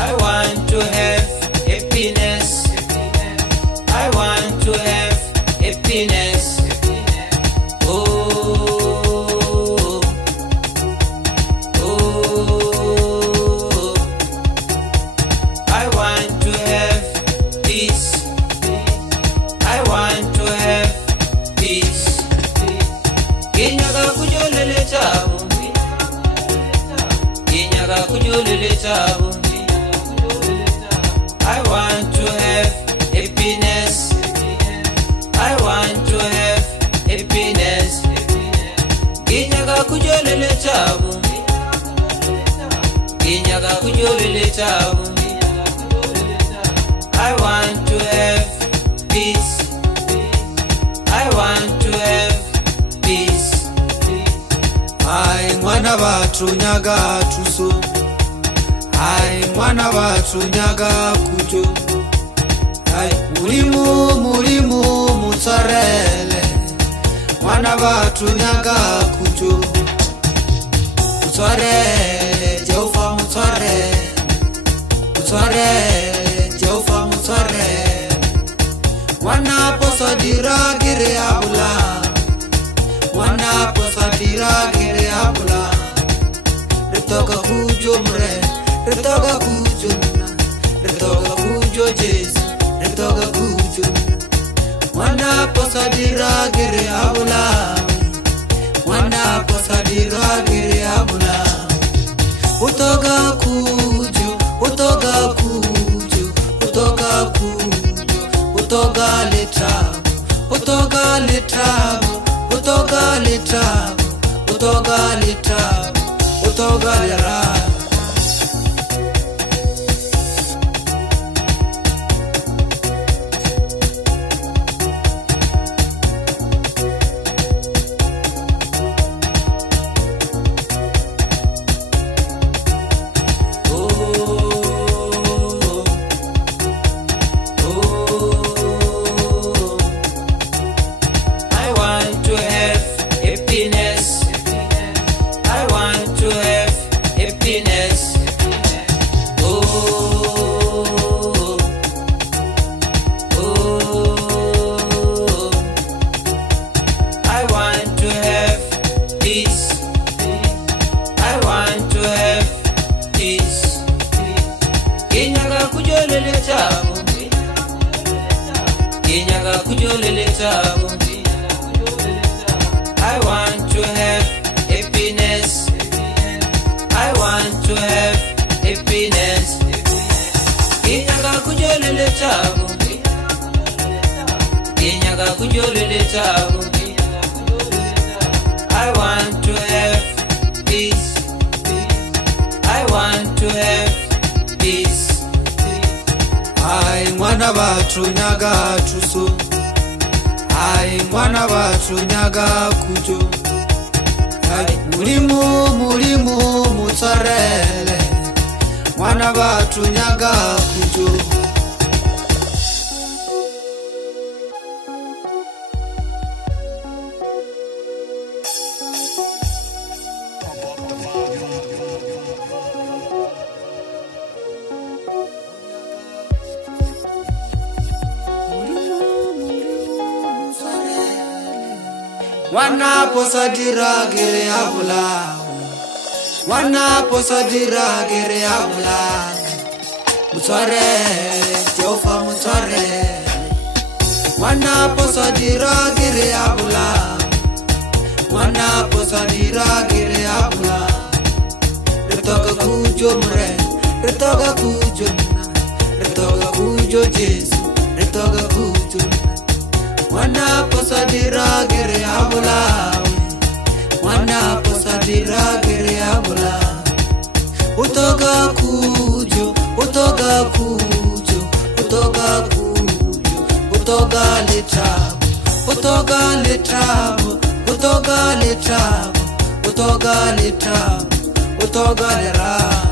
I want to have happiness. I want to have happiness. I want to have peace. I want to have peace. Inyaga Khutso Le Letabo. Inyaga Khutso Le Letabo. I want to have happiness. I want to have happiness. Inyaga Khutso Le Letabo. Inyaga Khutso Le Letabo. I want to have peace. I want to have peace. Ai mwana Batho nyaga thuso. Ai mwana Batho nyaga Khutso. Ai mulimu mutsarele. Mwana Batho nyaga Khutso. Mutsarele Jehova mutsarele. Mutsarele Jehova mutsarele. Mwana posa dira gire abula. Mwana posa dira gire abula. Retoka Khutso mre. Retoka Khutso. Retoka Khutso Jesu. Retoka Khutso. Mwana posa dira gire abula. Mwana posa dira gire abula. Utoka Khutso. Utoka Khutso. Utoka Khutso. Utoka Letabo. Utoka Letabo. Utoka Letabo. Utoka Letabo. Utoka Letabo. I want to have happiness. I want to have happiness. I want to have peace. I want to have peace. Inyaga Khutso Le Letabo. Inyaga Khutso Le Letabo. I want to have happiness. I want to have happiness. Inyaga Khutso Le Letabo. Inyaga Khutso Le Letabo. I want to have peace. I want to have peace. Ai mwana Batho nyaga thuso. Ai mwana Batho nyaga Khutso. Ai mulimu mutsarele. Mwana Batho nyaga Khutso. Mwana posa dira gire abula. Mwana posa dira gire abula. Mutsarele Jehova mutsarele. Mwana posa dira gire abula. Mwana posa dira gire abula. Retoka Khutso mre. Retoka Khutso. Retoka Khutso Jesu. Retoka Khutso. Mwana posa dira gire abula. Mwana posa dira gire abula. Utoka Khutso. Utoka Khutso. Utoka Khutso. Utoka Letabo. Utoka Letabo. Utoka Letabo. Utoka Letabo. Utoka Letabo.